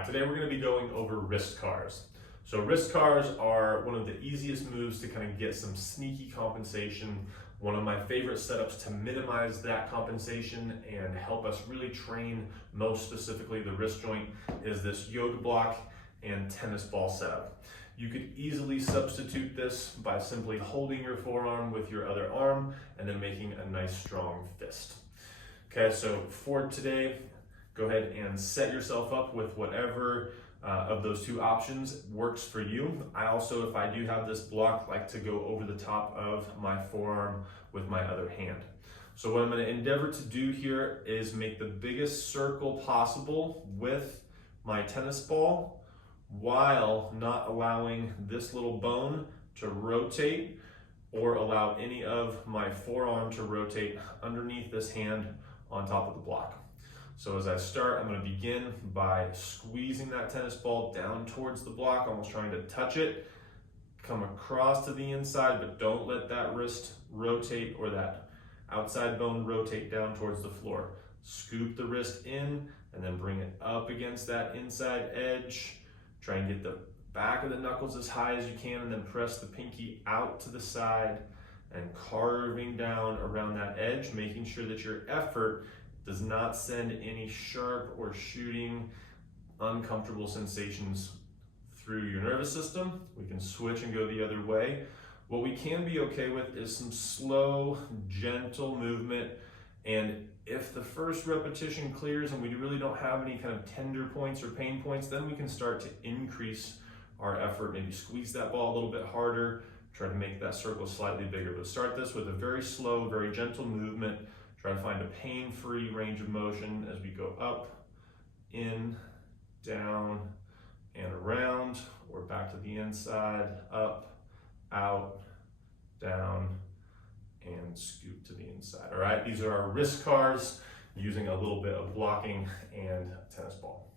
Hi, today we're going to be going over wrist cars. So wrist cars are one of the easiest moves to kind of get some sneaky compensation. One of my favorite setups to minimize that compensation and help us really train most specifically the wrist joint is this yoga block and tennis ball setup. You could easily substitute this by simply holding your forearm with your other arm and then making a nice strong fist. Okay, so for today, go ahead and set yourself up with whatever of those two options works for you. I also, if I do have this block, like to go over the top of my forearm with my other hand. So what I'm going to endeavor to do here is make the biggest circle possible with my tennis ball while not allowing this little bone to rotate or allow any of my forearm to rotate underneath this hand on top of the block. So as I start, I'm going to begin by squeezing that tennis ball down towards the block, almost trying to touch it. Come across to the inside, but don't let that wrist rotate or that outside bone rotate down towards the floor. Scoop the wrist in and then bring it up against that inside edge. Try and get the back of the knuckles as high as you can and then press the pinky out to the side and carving down around that edge, making sure that your effort does not send any sharp or shooting uncomfortable sensations through your nervous system. We can switch and go the other way. What we can be okay with is some slow, gentle movement. And if the first repetition clears and we really don't have any kind of tender points or pain points, then we can start to increase our effort, maybe squeeze that ball a little bit harder, try to make that circle slightly bigger. But start this with a very slow, very gentle movement. Try to find a pain-free range of motion as we go up, in, down, and around, or back to the inside, up, out, down, and scoop to the inside. All right, these are our wrist cars using a little bit of blocking and tennis ball.